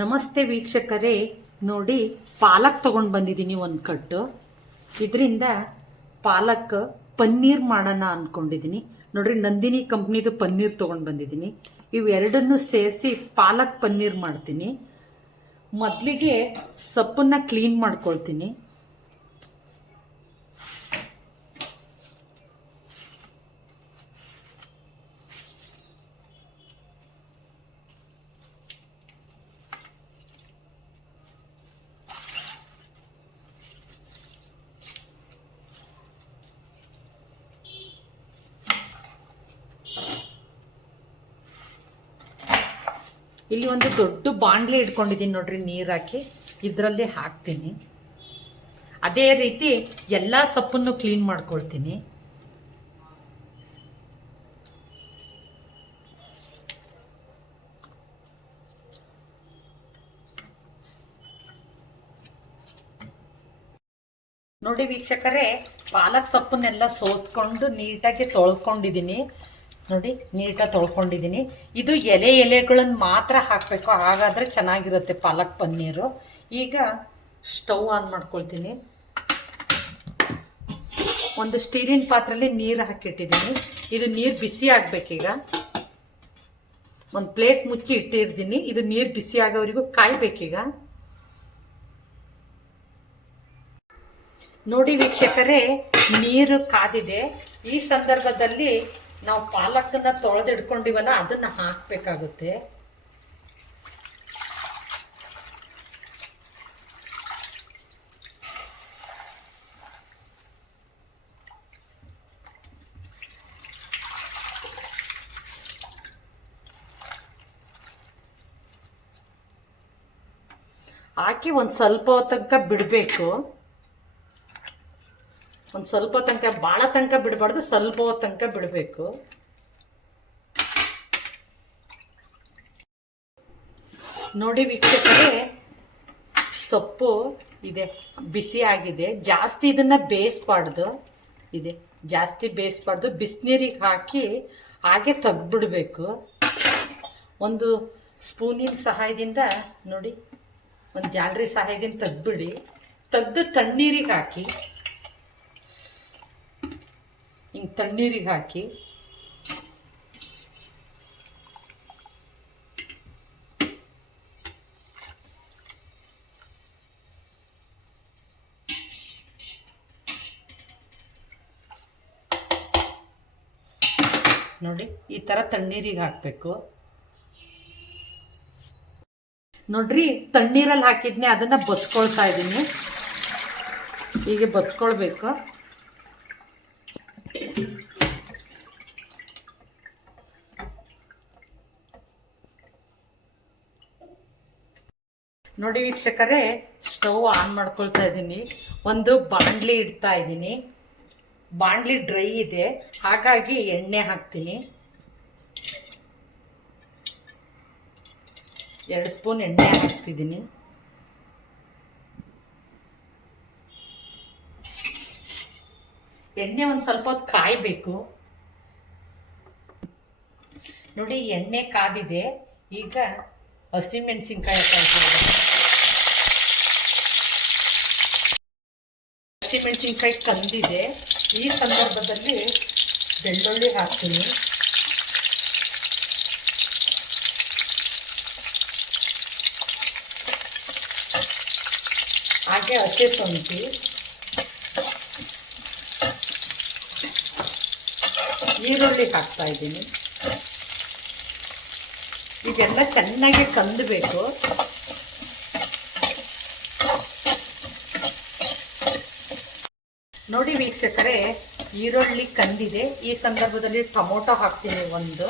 ನಮಸ್ತೆ ವೀಕ್ಷಕರೇ, ನೋಡಿ ಪಾಲಕ್ ತೊಗೊಂಡು ಬಂದಿದ್ದೀನಿ ಒಂದು ಕಟ್ಟು. ಇದರಿಂದ ಪಾಲಕ್ ಪನ್ನೀರ್ ಮಾಡೋಣ ಅಂದ್ಕೊಂಡಿದ್ದೀನಿ. ನೋಡ್ರಿ, ನಂದಿನಿ ಕಂಪ್ನಿದು ಪನ್ನೀರ್ ತೊಗೊಂಡು ಬಂದಿದ್ದೀನಿ. ಇವೆರಡನ್ನು ಸೇರಿಸಿ ಪಾಲಕ್ ಪನ್ನೀರ್ ಮಾಡ್ತೀನಿ. ಮೊದಲಿಗೆ ಸೊಪ್ಪನ್ನು ಕ್ಲೀನ್ ಮಾಡ್ಕೊಳ್ತೀನಿ. ಇಲ್ಲಿ ಒಂದು ದೊಡ್ಡ ಬಾಂಡ್ಲಿ ಇಟ್ಕೊಂಡಿದ್ದೀನಿ ನೋಡ್ರಿ, ನೀರು ಹಾಕಿ ಇದರಲ್ಲಿ ಹಾಕ್ತೀನಿ. ಅದೇ ರೀತಿ ಎಲ್ಲ ಸೊಪ್ಪನ್ನು ಕ್ಲೀನ್ ಮಾಡ್ಕೊಳ್ತೀನಿ. ನೋಡಿ ವೀಕ್ಷಕರೇ, ಪಾಲಕ್ ಸೊಪ್ಪನ್ನೆಲ್ಲ ಸೋಸ್ಕೊಂಡು ನೀಟಾಗಿ ತೊಳ್ಕೊಂಡಿದ್ದೀನಿ. ನೋಡಿ, ನೀಟಾಗಿ ತೊಳ್ಕೊಂಡಿದ್ದೀನಿ. ಇದು ಎಲೆಗಳನ್ನು ಮಾತ್ರ ಹಾಕಬೇಕು, ಹಾಗಾದರೆ ಚೆನ್ನಾಗಿರುತ್ತೆ ಪಾಲಕ್ ಪನ್ನೀರು. ಈಗ ಸ್ಟವ್ ಆನ್ ಮಾಡ್ಕೊಳ್ತೀನಿ. ಒಂದು ಸ್ಟೀಲಿನ ಪಾತ್ರೆಯಲ್ಲಿ ನೀರು ಹಾಕಿಟ್ಟಿದ್ದೀನಿ. ಇದು ನೀರು ಬಿಸಿ ಆಗಬೇಕೀಗ. ಒಂದು ಪ್ಲೇಟ್ ಮುಚ್ಚಿ ಇಟ್ಟಿರ್ತೀನಿ. ಇದು ನೀರು ಬಿಸಿ ಆಗೋವರೆಗೂ ಕಾಯಬೇಕೀಗ. ನೋಡಿ ವೀಕ್ಷಕರೇ, ನೀರು ಕಾದಿದೆ. ಈ ಸಂದರ್ಭದಲ್ಲಿ ನಾವು ಪಾಲಕನ್ನ ತೊಳೆದಿಡ್ಕೊಂಡಿವಲ್ಲ, ಅದನ್ನು ಹಾಕಬೇಕಾಗುತ್ತೆ. ಹಾಕಿ ಒಂದು ಸ್ವಲ್ಪ ತನಕ ಬಿಡಬೇಕು. ಒಂದು ಸ್ವಲ್ಪ ತನಕ, ಭಾಳ ತನಕ ಬಿಡಬಾರ್ದು, ಸ್ವಲ್ಪ ತನಕ ಬಿಡಬೇಕು. ನೋಡಿ ವೀಕ್ಷಕರೇ, ಸೊಪ್ಪು ಇದೆ, ಬಿಸಿ ಆಗಿದೆ. ಜಾಸ್ತಿ ಇದನ್ನು ಬೇಯಿಸ್ಬಾರ್ದು. ಇದೆ, ಜಾಸ್ತಿ ಬೇಯಿಸ್ಬಾರ್ದು. ಬಿಸಿನೀರಿಗೆ ಹಾಕಿ ಹಾಗೆ ತೆಗ್ದುಬಿಡಬೇಕು. ಒಂದು ಸ್ಪೂನಿನ ಸಹಾಯದಿಂದ, ನೋಡಿ, ಒಂದು ಜಾಲರಿ ಸಹಾಯದಿಂದ ತೆಗ್ದುಬಿಡಿ. ತೆಗೆದು ತಣ್ಣೀರಿಗೆ ಹಾಕಿ, ಹಿಂಗೆ ತಣ್ಣೀರಿಗೆ ಹಾಕಿ ನೋಡಿ, ಈ ಥರ ತಣ್ಣೀರಿಗೆ ಹಾಕಬೇಕು. ನೋಡ್ರಿ, ತಣ್ಣೀರಲ್ಲಿ ಹಾಕಿದ್ನೆ, ಅದನ್ನು ಬಸ್ಕೊಳ್ತಾ ಇದ್ದೀನಿ. ಹೀಗೆ ಬಸ್ಕೊಳ್ಬೇಕು. ನೋಡಿ ವೀಕ್ಷಕರೇ, ಸ್ಟವ್ ಆನ್ ಮಾಡ್ಕೊಳ್ತಾ ಇದ್ದೀನಿ. ಒಂದು ಬಾಣಲಿ ಇಡ್ತಾ ಇದ್ದೀನಿ. ಬಾಣಲಿ ಡ್ರೈ ಇದೆ, ಹಾಗಾಗಿ ಎಣ್ಣೆ ಹಾಕ್ತೀನಿ. 2 ಸ್ಪೂನ್ ಎಣ್ಣೆ ಹಾಕ್ತಿದ್ದೀನಿ. ಎಣ್ಣೆ ಒಂದು ಸ್ವಲ್ಪ ಹೊತ್ತು ಕಾಯಬೇಕು. ನೋಡಿ, ಎಣ್ಣೆ ಕಾದಿದೆ. ಈಗ ಹಸಿಮೆಣಸಿನ್ಕಾಯಿ ಹಾಕ್ತೀನಿ. ಹಸಿಮೆಣಸಿನ್ಕಾಯಿ ಕಂದಿದೆ. ಈ ಸಂದರ್ಭದಲ್ಲಿ ಬೆಳ್ಳುಳ್ಳಿ ಹಾಕ್ತೀನಿ. ಹಾಗೆ ಹಸಿ ಶುಂಠಿ, ಈರುಳ್ಳಿ ಹಾಕ್ತಾ ಇದ್ದೀನಿ. ಇದೆಲ್ಲ ಚೆನ್ನಾಗಿ ಕಂದಬೇಕು. ನೋಡಿ ವೀಕ್ಷಕರೇ, ಈರುಳ್ಳಿ ಕಂದಿದೆ. ಈ ಸಂದರ್ಭದಲ್ಲಿ ಟೊಮೊಟೊ ಹಾಕ್ತೀನಿ ಒಂದು.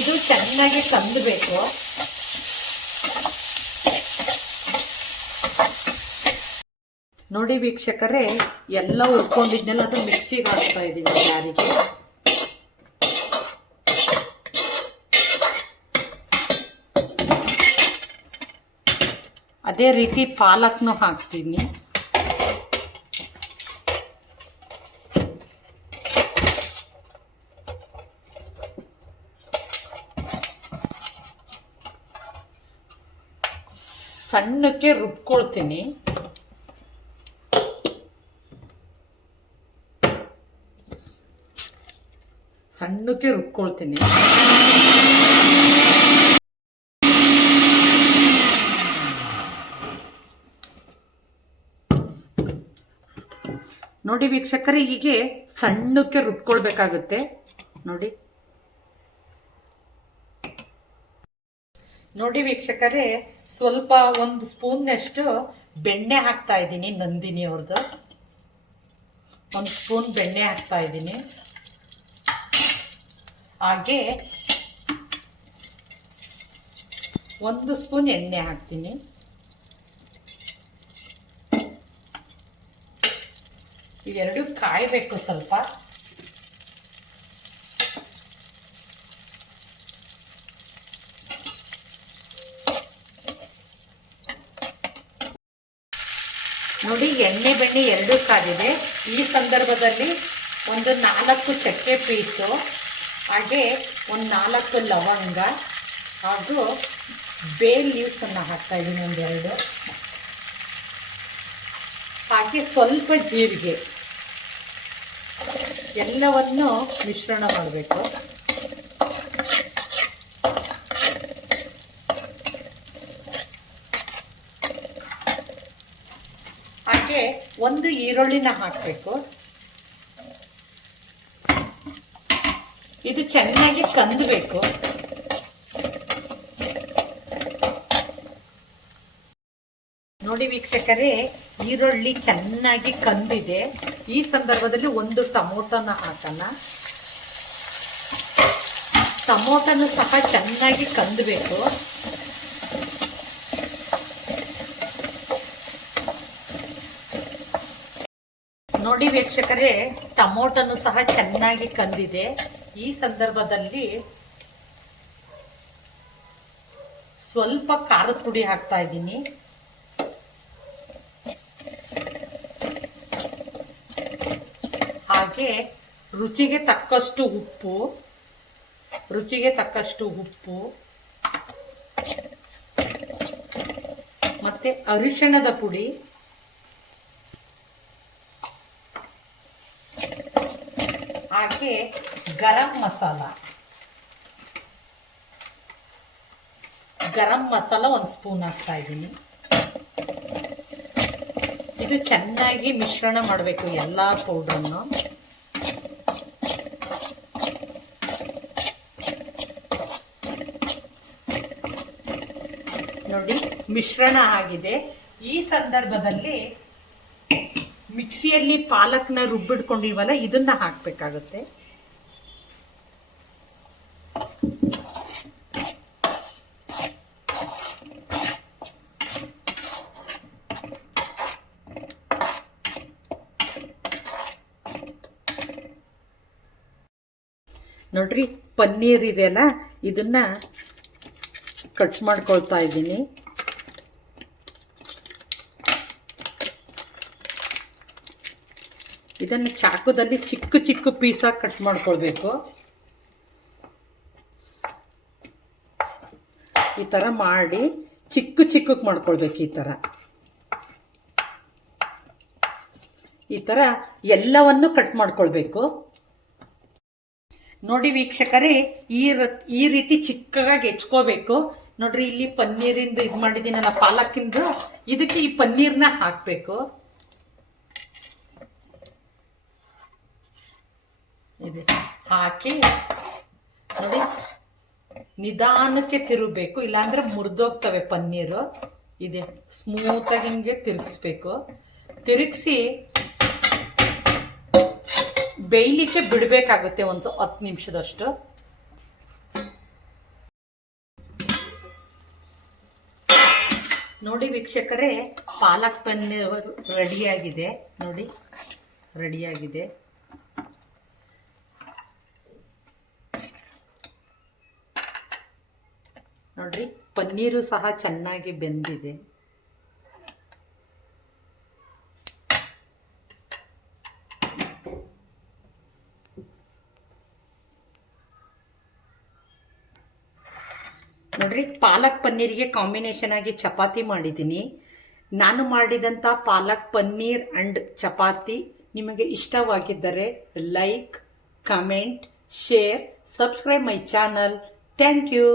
ಇದು ಚೆನ್ನಾಗಿ ಕಂದಬೇಕು. ನೋಡಿ ವೀಕ್ಷಕರೇ, ಎಲ್ಲ ಹುರ್ಕೊಂಡಿದ್ನೆಲ್ಲ ಅದು ಮಿಕ್ಸಿಗೆ ಹಾಕ್ತಾ ಇದ್ದೀನಿ ಜಾರಿಗೆ. ಅದೇ ರೀತಿ ಪಾಲಕ್ನು ಹಾಕ್ತೀನಿ. ಸಣ್ಣಕ್ಕೆ ರುಬ್ಕೊಳ್ತೀನಿ. ಸಣ್ಣಕ್ಕೆ ರುಬ್ಕೊಳ್ತೀನಿ. ನೋಡಿ ವೀಕ್ಷಕರೇ, ಹೀಗೆ ಸಣ್ಣಕ್ಕೆ ರುಬ್ಕೊಳ್ಬೇಕಾಗುತ್ತೆ. ನೋಡಿ ವೀಕ್ಷಕರೇ, ಸ್ವಲ್ಪ 1 ಸ್ಪೂನ್ನಷ್ಟು ಬೆಣ್ಣೆ ಹಾಕ್ತಾ ಇದ್ದೀನಿ. ನಂದಿನಿ ಅವ್ರದ್ದು 1 ಸ್ಪೂನ್ ಬೆಣ್ಣೆ ಹಾಕ್ತಾ ಇದ್ದೀನಿ. ಹಾಗೆ 1 ಸ್ಪೂನ್ ಎಣ್ಣೆ ಹಾಕ್ತೀನಿ. ಇವೆರಡು ಕಾಯಬೇಕು ಸ್ವಲ್ಪ. ನೋಡಿ, ಎಣ್ಣೆ ಬೆಣ್ಣೆ ಎರಡೂ ಕಾದಿದೆ. ಈ ಸಂದರ್ಭದಲ್ಲಿ ಒಂದು 4 ಚಕ್ಕೆ ಪೀಸು, ಹಾಗೆ ಒಂದು 4 ಲವಂಗ ಹಾಗೂ ಬೇ ಲೀವ್ಸನ್ನು ಹಾಕ್ತಾ ಇದ್ದೀನಿ, 1-2. ಹಾಗೆ ಸ್ವಲ್ಪ ಜೀರಿಗೆ, ಎಲ್ಲವನ್ನು ಮಿಶ್ರಣ ಮಾಡಬೇಕು. ಹಾಗೆ 1 ಈರುಳ್ಳಿನ ಹಾಕಬೇಕು. ಇದು ಚೆನ್ನಾಗಿ ಕಂದಬೇಕು. ನೋಡಿ ವೀಕ್ಷಕರೇ, ಈರುಳ್ಳಿ ಚೆನ್ನಾಗಿ ಕಂದಿದೆ. ಈ ಸಂದರ್ಭದಲ್ಲಿ 1 ಟೊಮೊಟೊನ ಹಾಕೋಣ. ಟೊಮೊಟೊನು ಸಹ ಚೆನ್ನಾಗಿ ಕಂದಬೇಕು. ನೋಡಿ ವೀಕ್ಷಕರೇ, ಟೊಮೊಟೊನು ಸಹ ಚೆನ್ನಾಗಿ ಕಂದಿದೆ. ಈ ಸಂದರ್ಭದಲ್ಲಿ ಸ್ವಲ್ಪ ಖಾರದ ಪುಡಿ ಹಾಕ್ತಾ ಇದ್ದೀನಿ. ಹಾಗೆ ರುಚಿಗೆ ತಕ್ಕಷ್ಟು ಉಪ್ಪು ಮತ್ತೆ ಅರಿಶಿಣದ ಪುಡಿ, ಹಾಗೆ ಗರಂ ಮಸಾಲ 1 ಸ್ಪೂನ್ ಹಾಕ್ತಾ ಇದ್ದೀನಿ. ಇದು ಚೆನ್ನಾಗಿ ಮಿಶ್ರಣ ಮಾಡಬೇಕು ಎಲ್ಲ ಪೌಡರನ್ನು. ನೋಡಿ, ಮಿಶ್ರಣ ಆಗಿದೆ. ಈ ಸಂದರ್ಭದಲ್ಲಿ ಮಿಕ್ಸಿಯಲ್ಲಿ ಪಾಲಕ್ನ ರುಬ್ಬಿಡ್ಕೊಂಡಿವಲ್ಲ, ಇದನ್ನ ಹಾಕಬೇಕಾಗುತ್ತೆ. ನೋಡ್ರಿ, ಪನ್ನೀರ್ ಇದೆಯಲ್ಲ, ಇದನ್ನ ಕಟ್ ಮಾಡ್ಕೊಳ್ತಾ ಇದ್ದೀನಿ. ಇದನ್ನು ಚಾಕುದಲ್ಲಿ ಚಿಕ್ಕ ಪೀಸಾಗಿ ಕಟ್ ಮಾಡ್ಕೊಳ್ಬೇಕು. ಈ ಥರ ಮಾಡಿ ಚಿಕ್ಕಕ್ಕೆ ಮಾಡ್ಕೊಳ್ಬೇಕು. ಈ ಥರ ಎಲ್ಲವನ್ನು ಕಟ್ ಮಾಡ್ಕೊಳ್ಬೇಕು. ನೋಡಿ ವೀಕ್ಷಕರೇ, ಈ ರೀತಿ ಚಿಕ್ಕದಾಗಿ ಹೆಚ್ಕೋಬೇಕು. ನೋಡ್ರಿ, ಇಲ್ಲಿ ಪನ್ನೀರಿಂದ ಇದು ಮಾಡಿದ್ದೀನಲ್ಲ, ಪಾಲಕ್ಕಿಂದು, ಇದಕ್ಕೆ ಈ ಪನ್ನೀರ್ನ ಹಾಕಬೇಕು. ಇದೆ ಹಾಕಿ ನೋಡಿ, ನಿಧಾನಕ್ಕೆ ತಿರುಗಬೇಕು, ಇಲ್ಲಾಂದ್ರೆ ಮುರಿದೋಗ್ತವೆ ಪನ್ನೀರು. ಇದೆ ಸ್ಮೂತಾಗಿ ಹಿಂಗೆ ತಿರುಗಿಸ್ಬೇಕು. ತಿರುಗಿಸಿ ಬೇಯಲಿಕ್ಕೆ ಬಿಡಬೇಕಾಗುತ್ತೆ ಒಂದು 10 ನಿಮಿಷದಷ್ಟು. ನೋಡಿ ವೀಕ್ಷಕರೇ, ಪಾಲಕ್ ಪನ್ನೀರ್ ರೆಡಿಯಾಗಿದೆ. ನೋಡಿ, ರೆಡಿಯಾಗಿದೆ. ನೋಡ್ರಿ, ಪನ್ನೀರು ಸಹ ಚೆನ್ನಾಗಿ ಬೆಂದಿದೆ. ನೋಡ್ರಿ ಪಾಲಕ್ ಪನ್ನೀರಿಗೆ ಕಾಂಬಿನೇಷನ್ ಆಗಿ ಚಪಾತಿ ಮಾಡಿದ್ದೀನಿ. ನಾನು ಮಾಡಿದಂಥ ಪಾಲಕ್ ಪನ್ನೀರ್ ಅಂಡ್ ಚಪಾತಿ ನಿಮಗೆ ಇಷ್ಟವಾಗಿದ್ದರೆ like, comment, share, subscribe my channel. Thank you.